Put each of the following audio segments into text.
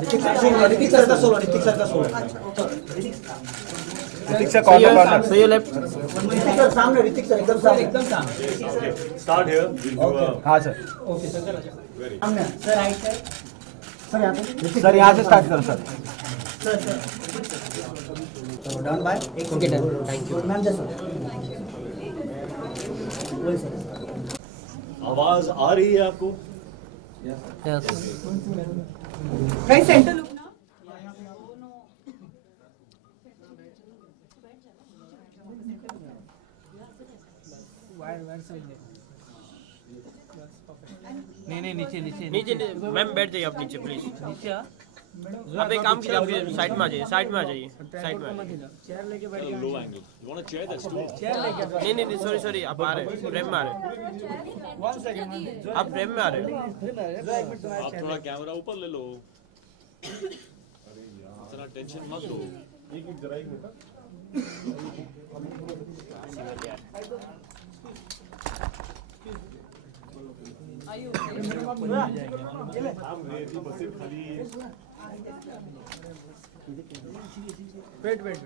Hrithik sir corner So you left. Hrithik sir सामने, Hrithik sir एकदम सामने, एकदम सामने. Start here. We'll do a हाँ सर सामने सर, राइट साइड सर, यहाँ पे सर यहाँ से स्टार्ट करो sir sir done by. Okay, done. Thank you. Ma'am जैसा वही सर. आवाज आ रही है आपको? Yes. Guys, center look now. नहीं नीचे मैम बैठ जाइए आप नीचे प्लीज. नीचे आप एक काम कीजिए, आप साइड में आ जाइए, साइड में आ जाइए. चेयर लेके बैठ गया. Low angle. You want a chair? That's true. Chair लेके नहीं सॉरी आप आ रहे हैं, फ्रेम में आ रहे हैं, 1 सेकंड. आप फ्रेम में आ रहे हैं. आप थोड़ा कैमरा ऊपर ले लो. इतना टेंशन मत लो. Are you okay? Wait.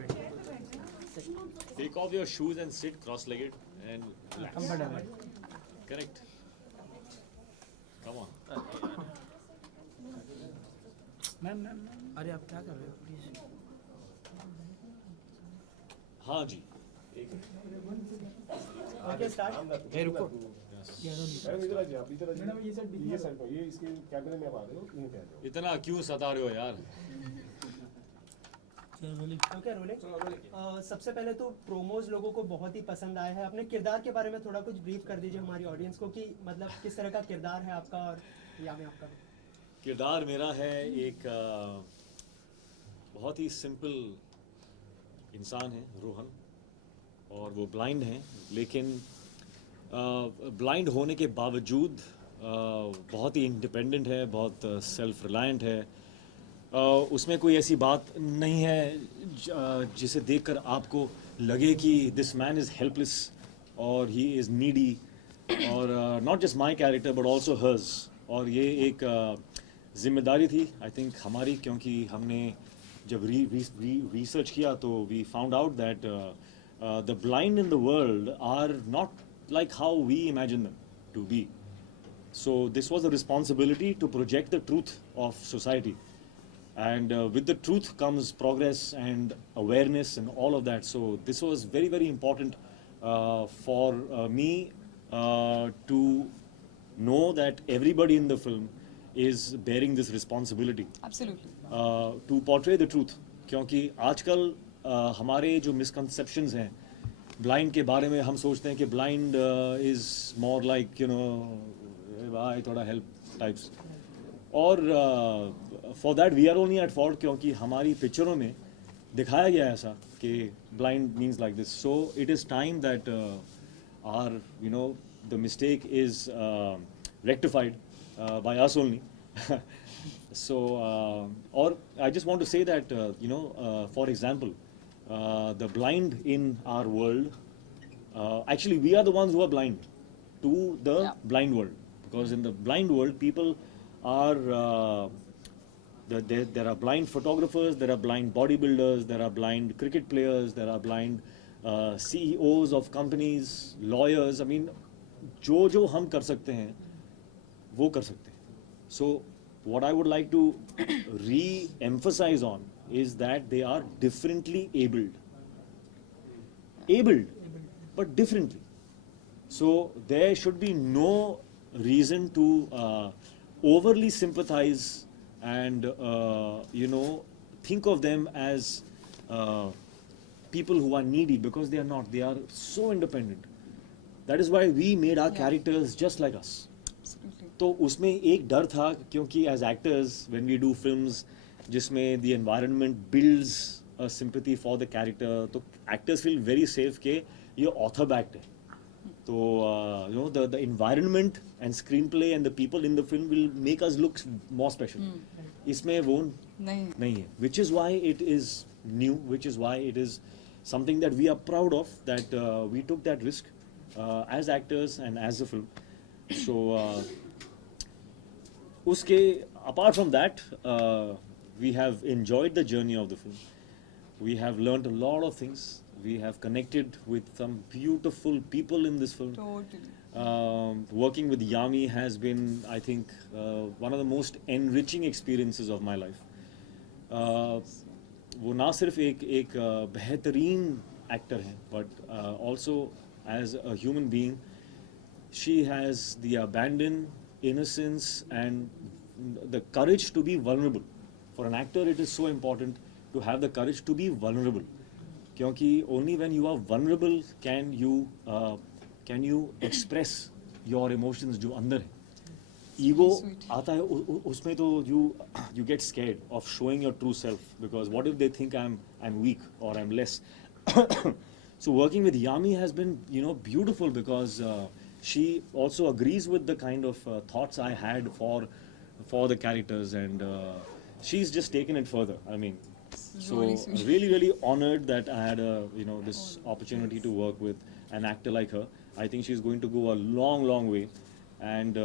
Take off your shoes and sit cross-legged and relax. Correct. Come on. Ma'am अरे आप क्या कर रहे हो प्लीज. हाँ जी. Okay start. रुको. इतना क्यों सता रहे हो यार? Okay rolling. सबसे पहले तो प्रोमोज लोगों को बहुत ही पसंद आए हैं. अपने किरदार के बारे में थोड़ा कुछ ब्रीफ कर दीजिए हमारी ऑडियंस को कि मतलब किस तरह का किरदार है आपका और यामी आपका. किरदार मेरा है एक बहुत ही सिंपल इंसान है, रोहन, और वो ब्लाइंड है. लेकिन ब्लाइंड होने के बावजूद बहुत ही इंडिपेंडेंट है, बहुत सेल्फ रिलायंट है. उसमें कोई ऐसी बात नहीं है जिसे देखकर आपको लगे कि दिस मैन इज़ हेल्पलेस और ही इज़ नीडी. और not just my character but also hers. और ये एक जिम्मेदारी थी आई थिंक हमारी, क्योंकि हमने जब रिसर्च किया तो we found out that the blind in the world are not like how we imagine them to be. So this was a responsibility to project the truth of society, and with the truth comes progress and awareness and all of that. So this was very important for me to know that everybody in the film is bearing this responsibility. Absolutely. To portray the truth. क्योंकि आजकल हमारे जो misconceptions हैं blind के बारे में, हम सोचते हैं कि blind is more like you know भाई थोड़ा हेल्प टाइप्स. और for that we are only at fault, क्योंकि हमारी पिक्चरों में दिखाया गया ऐसा कि blind means like this. So it is time that are you know the mistake is rectified by us only. So or I just want to say that for example, the blind in our world, actually we are the ones who are blind to the blind world, because in the blind world people are there are blind photographers, there are blind bodybuilders, there are blind cricket players, there are blind CEOs of companies, lawyers. I mean जो हम कर सकते हैं वो कर सकते हैं. So what I would like to re-emphasize on is that they are differently abled, but differently. So there should be no reason to overly sympathize and think of them as people who are needy, because they are not. They are so independent. That is why we made our characters just like us. तो उसमें एक डर था, क्योंकि as actors when we do films जिसमें the environment builds a sympathy for the character, तो actors feel very safe के ये ऑथर बैक्ड है. तो the environment and screenplay and the people in the film will make us look more special. इसमें वो नहीं है, which is why it is new, which is why it is something that we are proud of, that we took that risk as actors and as a film. So उसके apart from that we have enjoyed the journey of the film. We have learned a lot of things. We have connected with some beautiful people in this film. Totally. Working with Yami has been, I think, one of the most enriching experiences of my life. वो ना सिर्फ एक बेहतरीन actor हैं, but also as a human being, she has the abandon, innocence, and the courage to be vulnerable. For an actor, it is so important to have the courage to be vulnerable. क्योंकि only when you are vulnerable can you express your emotions जो अंदर है. Ego आता है उसमें तो you get scared of showing your true self, because what if they think I'm weak or I'm less. So working with Yami has been beautiful, because she also agrees with the kind of thoughts I had for the characters, and she's just taken it further. I mean, so Really sweet. really honored that I had this opportunity to work with an actor like her. I think she's going to go a long way, and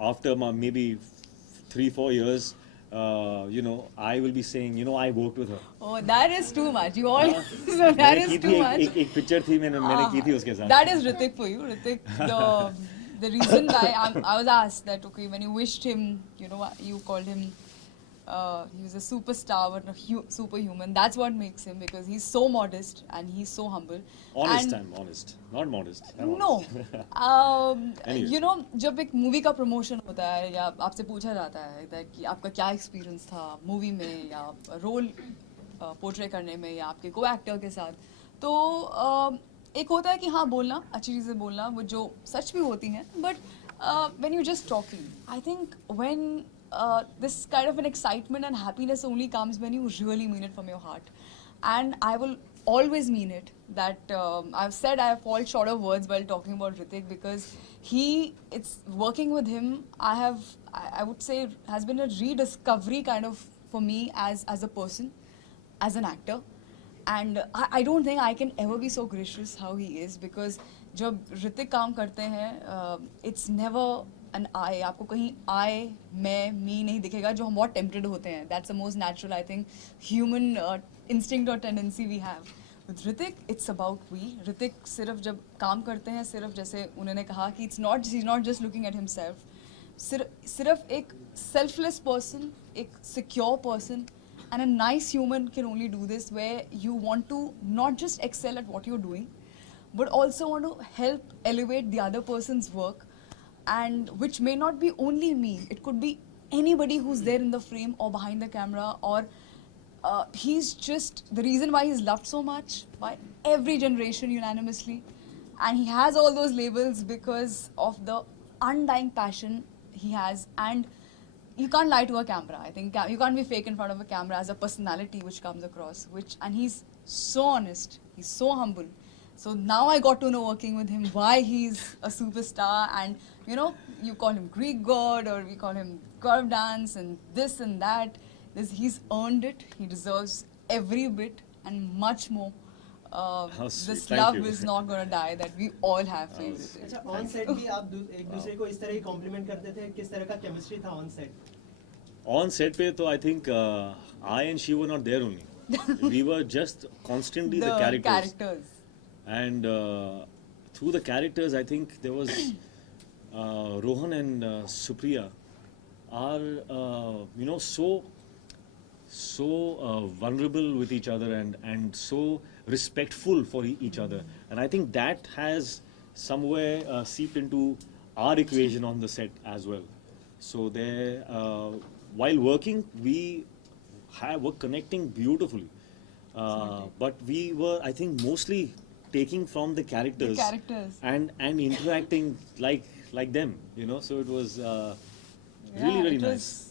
after maybe 3-4 years, I will be saying, I worked with her. Oh, that is too much. You all. So that is too much. एक picture थी मैंने की थी उसके साथ. That is Hritik for you. Hritik, the reason why I was asked that, okay, when you wished him, you called him, he was a superstar but a superhuman. That's what makes him, because he's so modest and he's so humble. Honest, And I'm honest. Not modest. I'm no. honest. Anyways. जब एक movie का promotion होता है या आपसे पूछा जाता है that कि आपका क्या एक्सपीरियंस था मूवी में या रोल पोर्ट्रे करने में या आपके को एक्टर के साथ, तो एक होता है कि हाँ बोलना, अच्छी चीज़ें बोलना, वो जो सच भी होती हैं, but when you're just talking, I think when this kind of an excitement and happiness only comes when you really mean it from your heart. And I will always mean it, that I've said I fall short of words while talking about Hritik, because it's working with him, I would say has been a rediscovery kind of for me as a person, as an actor. And I don't think I can ever be so gracious how he is, because जब Hritik काम करते हैं, it's never an I. आपको कहीं I, मैं, me नहीं दिखेगा, जो हम बहुत tempted होते हैं. That's the most natural, I think, human instinct or tendency we have. With Hritik, it's about we. Hritik सिर्फ जब काम करते हैं, सिर्फ जैसे उन्होंने कहा कि he's not just looking at himself. सिर्फ एक selfless person, एक secure person, and a nice human can only do this, where you want to not just excel at what you're doing, but also want to help elevate the other person's work, and which may not be only me. It could be anybody who's there in the frame or behind the camera, or he's just the reason why he's loved so much by every generation unanimously, and he has all those labels because of the undying passion he has. And you can't lie to a camera. I think you can't be fake in front of a camera as a personality which comes across, and he's so honest, he's so humble. So now I got to know, working with him, why he's a superstar. And you call him Greek god, or we call him curve dance and this and that. He's earned it. He deserves every bit and much more. sweet. This Thank love you. is not going to die, that we all have for you. अच्छा, on set भी आप एक दूसरे को इस तरह ही complement करते थे, किस तरह का केमिस्ट्री था ऑन सेट? On set पे तो I think I and she were not there only. We were just constantly the characters. And through the characters, I think there was Rohan and Supriya are so vulnerable with each other, and so respectful for each other. And I think that has somewhere seeped into our equation on the set as well. So there, while working, we were connecting beautifully. But we were, I think, mostly taking from the characters, and interacting like them, So it was really nice.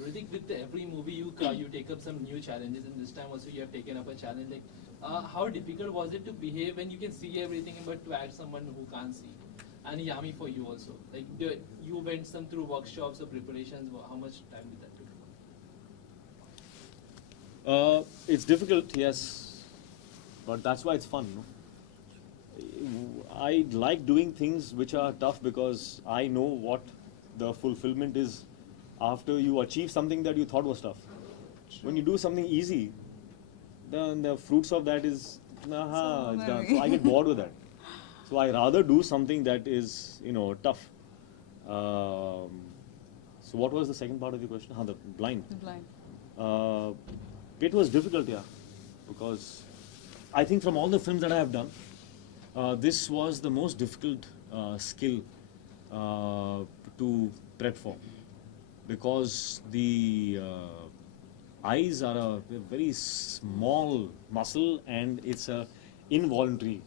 Hritik, with every movie you take up some new challenges, and this time also you have taken up a challenge. How difficult was it to behave when you can see everything, but to act someone who can't see? And Yami, for you also, you went through workshops or preparations. How much time did that take? It's difficult, yes, but that's why it's fun. I like doing things which are tough, because I know what the fulfillment is after you achieve something that you thought was tough. When you do something easy, then the fruits of that is, it's done. So I get bored with that. So I rather do something that is, tough. So what was the second part of the question? The blind. The blind. It was difficult, yeah, because I think from all the films that I have done, this was the most difficult skill to prep for, because the eyes are a very small muscle and it's a involuntary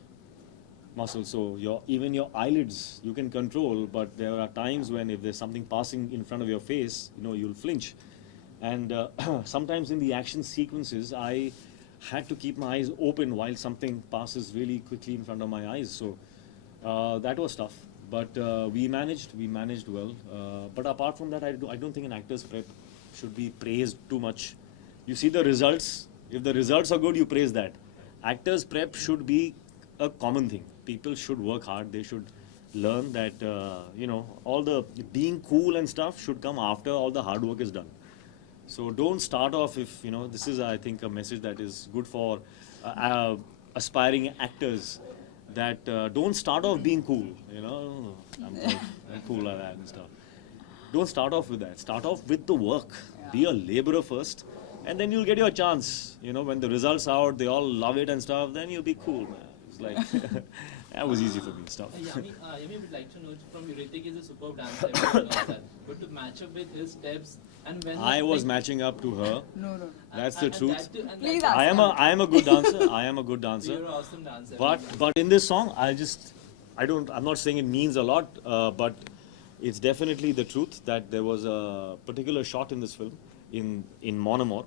muscle. So even your eyelids you can control, but there are times when if there's something passing in front of your face, you'll flinch. And sometimes in the action sequences, I had to keep my eyes open while something passes really quickly in front of my eyes. So that was tough, but we managed well. But apart from that, I don't think an actor's prep should be praised too much. You see the results. If the results are good, you praise that. Actors' prep should be a common thing. People should work hard. They should learn that, all the being cool and stuff should come after all the hard work is done. So don't start off if, this is, I think, a message that is good for aspiring actors, that don't start off being cool, I'm cool like that and stuff. Don't start off with that. Start off with the work. Yeah. Be a laborer first, and then you'll get your chance. When the results are out, they all love it and stuff, then you'll be cool, man. It's like, that was easy for me, stuff. Yami would like to know from you, Hritik is a superb dancer, everyone knows that. But to match up with his steps, and when I was matching up to her. No. That's the truth. Please ask I am a good dancer. I am a good dancer. You're an awesome dancer. But in this song, I'm not saying it means a lot, but it's definitely the truth that there was a particular shot in this film, in Mon Amour,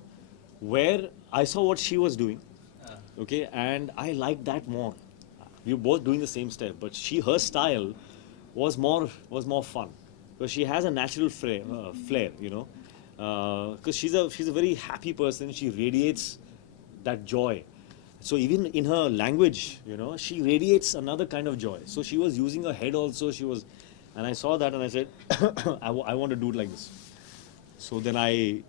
where I saw what she was doing, okay, and I liked that more. We were both doing the same step, but her style was more fun, because she has a natural flair, because she's a very happy person. She radiates that joy. So even in her language, she radiates another kind of joy. So she was using her head also. And I saw that and I said, I want to do it like this. So then I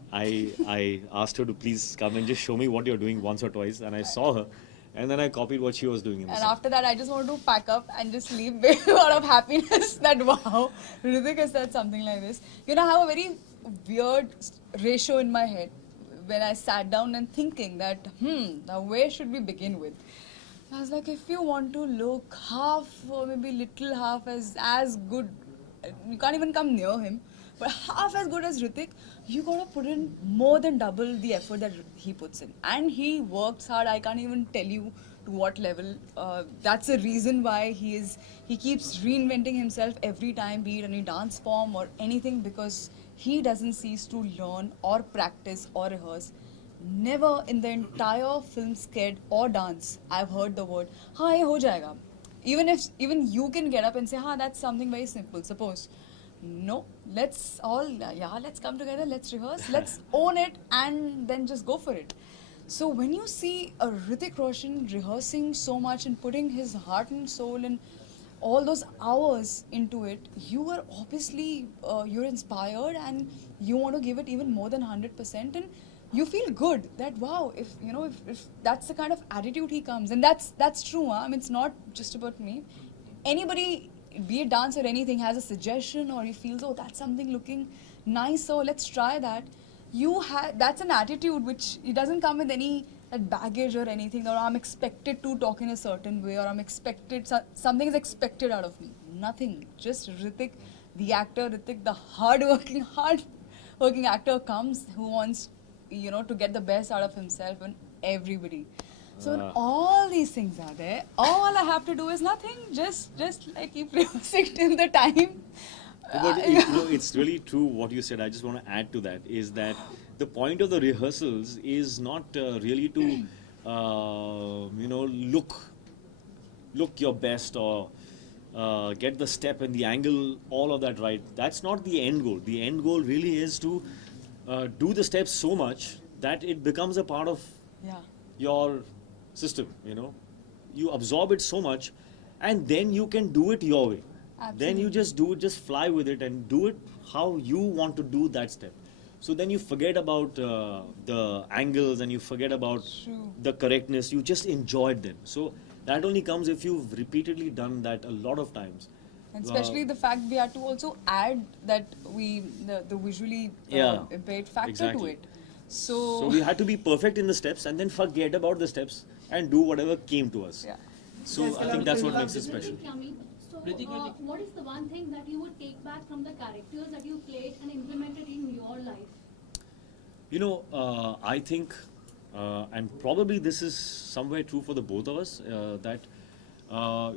asked her to please come and just show me what you're doing once or twice. And I saw her. And then I copied what she was doing in the And song. after that, I just want to pack up and just leave with a lot of happiness that, wow, Hritik has said something like this. I have a very weird ratio in my head when I sat down and thinking that, now where should we begin with? I was like, if you want to look half or maybe little half as good, you can't even come near him, but half as good as Hritik, you gotta put in more than double the effort that he puts in. And he works hard. I can't even tell you to what level. That's the reason why he keeps reinventing himself every time, be it any dance form or anything, because he doesn't cease to learn or practice or rehearse. Never in the entire film sked or dance I've heard the word हाँ ये हो जाएगा. Even you can get up and say that's something very simple. Suppose no, let's come together, let's rehearse, let's own it, and then just go for it. So when you see a Hritik Roshan rehearsing so much and putting his heart and soul and all those hours into it, you are obviously you're inspired and you want to give it even more than 100%, and you feel good that wow, if that's the kind of attitude he comes, and that's true. I mean, it's not just about me. Anybody, be it dance or anything, has a suggestion or he feels that's something looking nice, so let's try that. That's an attitude which it doesn't come with any baggage or anything, or I'm expected to talk in a certain way, or I'm expected something is expected out of me. Nothing. Just Hritik, the actor, Hritik, the hardworking actor comes who wants to get the best out of himself and everybody. So when all these things are there, all I have to do is nothing. Just like keep rehearsing till the time. But it's really true what you said. I just want to add to that, is that the point of the rehearsals is not really to look your best or get the step and the angle, all of that right. That's not the end goal. The end goal really is to do the steps so much that it becomes a part of your system. You absorb it so much, and then you can do it your way. then you just do it, just fly with it and do it how you want to do that step. So then you forget about the angles and you forget about True. the correctness. You just enjoyed them. So that only comes if you've repeatedly done that a lot of times. And especially the fact we had to also add that the visually Yeah, impaired factor exactly. to it. So, So we had to be perfect in the steps and then forget about the steps and do whatever came to us. yeah. So I think that's what makes it special. Yami, so Hritik. what is the one thing that you would take back from the characters that you played and implemented in your life? You know, I think, and probably this is somewhere true for the both of us, that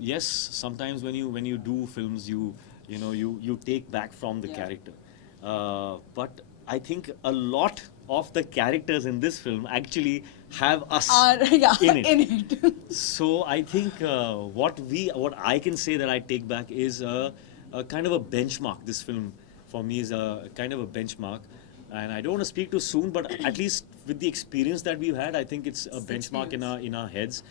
yes, sometimes when you do films, you take back from the Yeah. character, but I think a lot of the characters in this film actually have us Yeah, in it. in it. So I think what I can say that I take back is a kind of a benchmark. This film for me is a kind of a benchmark, and I don't want to speak too soon, but at least with the experience that we've had, I think it's a benchmark in our heads.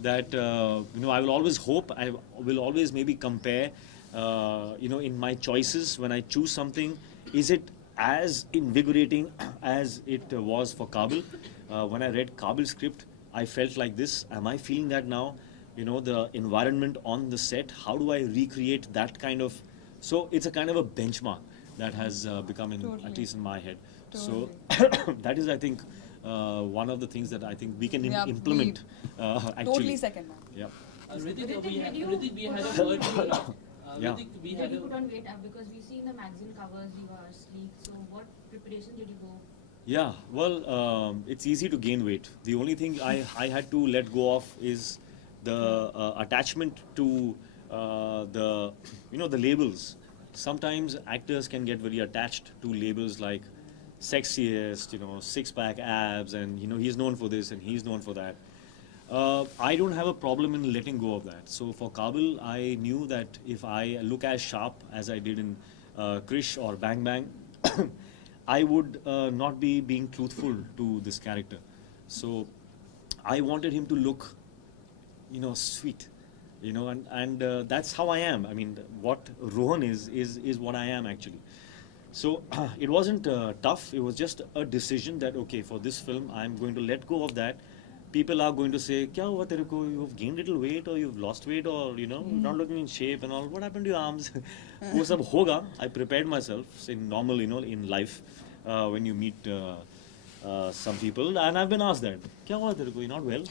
That I will always hope, I will always maybe compare, in my choices when I choose something, is it as invigorating as it was for Kaabil? When I read Kaabil's script, I felt like this. Am I feeling that now? The environment on the set, how do I recreate that kind of... So it's a kind of a benchmark that has become, Totally. at least in my head. Totally. So that is, I think, one of the things that I think we can Yeah, implement. Actually. Totally second man. Yeah. Hritik, we had a word. Yeah. Hritik, we Did had you a put on weight because we see in the magazine covers you are sleek. So what preparation did you go? Yeah, well, it's easy to gain weight. The only thing I had to let go of is the attachment to the labels. Sometimes actors can get very attached to labels like sexiest, six-pack abs, and he's known for this and he's known for that. I don't have a problem in letting go of that. So for Kaabil, I knew that if I look as sharp as I did in Krish or Bang Bang, I would not be being truthful to this character. So I wanted him to look, sweet, and that's how I am. I mean, what Rohan is what I am actually. So it wasn't tough. It was just a decision that, okay, for this film, I'm going to let go of that. People are going to say, "Kya hua tere ko? You've gained little weight, or you've lost weight, or you're not looking in shape and all. What happened to your arms?" वो सब होगा. I prepared myself in normal, in life, when you meet some people, and I've been asked that, "Kya hua tere ko? You're not well?"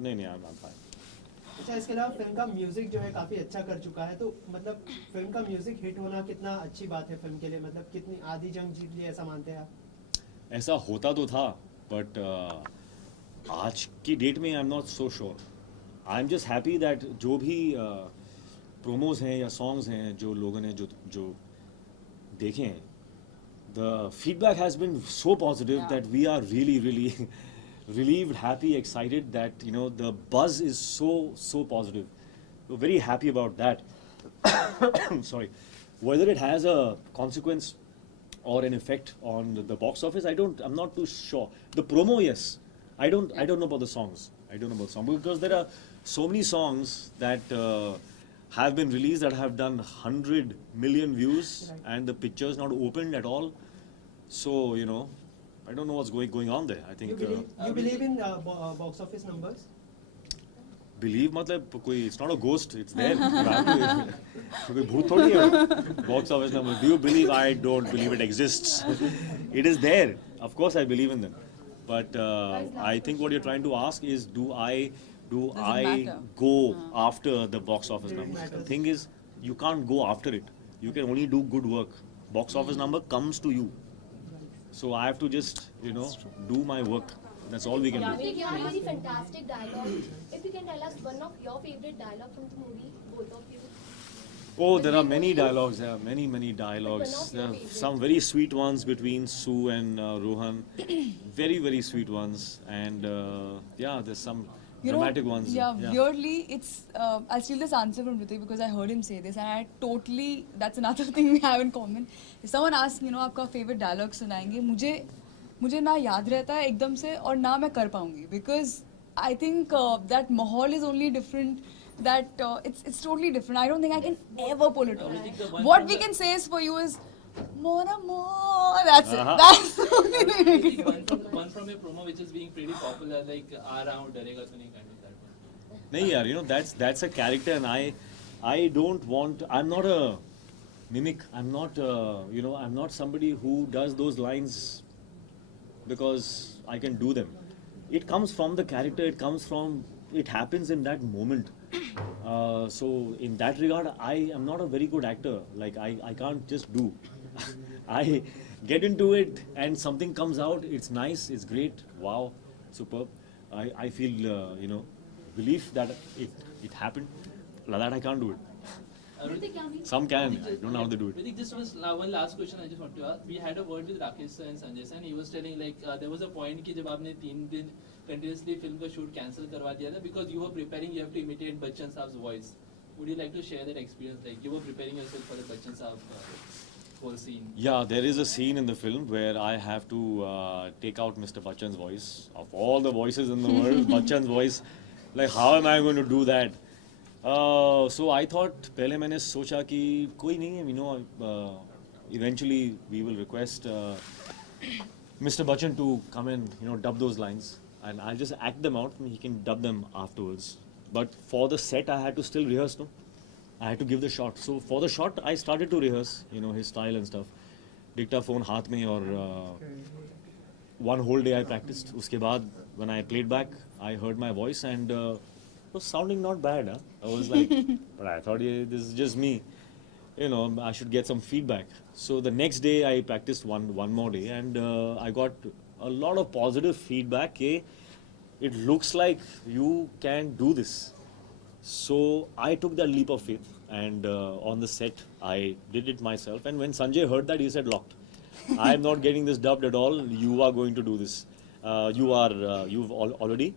नहीं, I'm fine. अच्छा, इसके अलावा film का music जो है काफी अच्छा कर चुका है, तो मतलब फिल्म का म्यूजिक हिट होना कितना अच्छी बात है फिल्म के लिए, मतलब कितनी आधी जंग जीत ली ऐसा मानते हैं आप? ऐसा होता तो था, बट आज की डेट में I am not so sure. I am just happy that जो भी प्रोमोज हैं या सॉन्ग्स हैं जो लोगों ने जो देखे हैं, the feedback has been so positive that we are really really relieved, happy, excited that the buzz is so positive. We're very happy about that. Sorry. Whether it has a consequence or an effect on the box office, I'm not too sure. The promo, yes. I don't know about the songs. I don't know about songs because there are so many songs that have been released that have done 100 million views, and the picture's not opened at all. So I don't know what's going on there. I think You believe in box office numbers? believe मतलब कोई, it's not a ghost, it's there. कोई भूत थोड़ी है. Box office number. Do you believe? I don't believe it exists. It is there. Of course I believe in them. But I think what you're trying to ask is, do I matter? go after the box office number? The thing is, you can't go after it. You can only do good work. Box office number comes to you. So I have to just, do my work. That's all we can do. Yami, you have very fantastic dialogue. If you can tell us one of your favorite dialogue from the movie, both of you. Oh, there are many dialogues. There are many dialogues. But one of There your are favorite. some very sweet ones between Sue and Rohan. Very sweet ones. And there's some dramatic ones. Yeah, weirdly, it's. I'll steal this answer from Hritik because I heard him say this, and I totally. That's another thing we have in common. If someone asks, आपका favorite dialogue सुनाएंगे, मुझे ना याद रहता है एकदम से और ना मैं कर पाऊंगी because I think that माहौल is only different that it's totally different. I don't think I can ever pull it I think the off. one What from we the- can say is for you is more and more. That's it. Uh-huh. That's the only thing we can do. one from a promo which is being pretty popular, like "Aa raha hu, darega to nahi," kind of that one. नहीं यार, you know, that's a character, and I don't want. I'm not a mimic. I'm not I'm not somebody who does those lines because I can do them. It comes from the character. It comes from. It happens in that moment. So in that regard, I am not a very good actor. Like I can't just do. I get into it and something comes out. It's nice. It's great. Wow, superb. I feel relief that it happened. Like that I can't do it. Hritik, Yami? Some can. I don't know how they do it. Hritik, just one last question I just want to ask. We had a word with Rakesh sir and Sanjay sir, and he was telling like there was a point कि जब आपने 3 दिन continuously film का shoot cancel करवा दिया था because you were preparing, you have to imitate Bachchan Saab's voice. Would you like to share that experience? Like you were preparing yourself for the Bachchan Saab whole scene. Yeah, there is a scene in the film where I have to take out Mr. Bachchan's voice. Of all the voices in the world, Bachchan's voice. Like how am I going to do that? So I thought पहले मैंने सोचा कि कोई नहीं है, eventually we will request Mr. Bachchan to come and dub those lines, and I'll just act them out and he can dub them afterwards. But for the set I had to still rehearse, no? I had to give the shot. So for the shot I started to rehearse, his style and stuff. Dictaphone हाथ में और one whole day I practiced. उसके बाद when I played back, I heard my voice and it was sounding not bad. Huh? I was like, but I thought this is just me. I should get some feedback. So the next day I practiced one more day and I got a lot of positive feedback. It looks like you can do this. So I took that leap of faith and on the set I did it myself. And when Sanjay heard that, he said, locked. I am not getting this dubbed at all. You are going to do this. You've already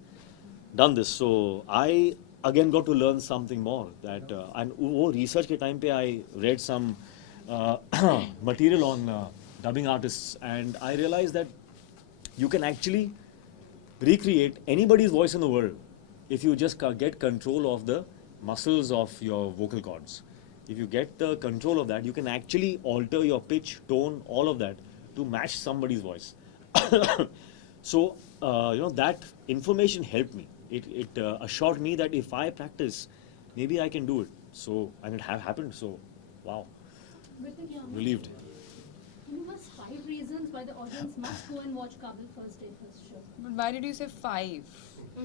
done this. So I again got to learn something more. That and वो research के time पे I read some material on dubbing artists, and I realized that you can actually recreate anybody's voice in the world if you just get control of the muscles of your vocal cords. If you get the control of that, you can actually alter your pitch, tone, all of that to match somebody's voice. So that information helped me. It assured me that if I practice, maybe I can do it. So, and it happened. So, wow, Hritik, Yami? relieved. Give us 5 reasons why the audience must go and watch Kaabil first day, first show. But why did you say 5?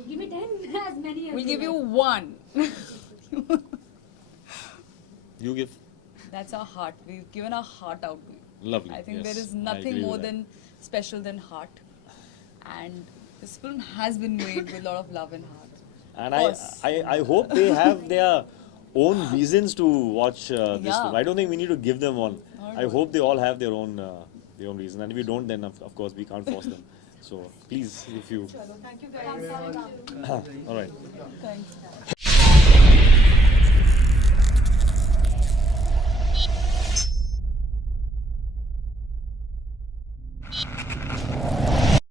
Give me 10, as many as We'll give you like. 1. You give. That's our heart. We've given our heart out to you. Lovely. I think yes, there is I nothing agree more with that. than special than heart. And this film has been made with a lot of love and heart. And Us. I hope they have their own reasons to watch this Yeah. film. I don't think we need to give them one. Not I at all. hope they all have their own reason. And if we don't, then of course we can't force them. So please, if you. Thank you guys. All right. Thanks.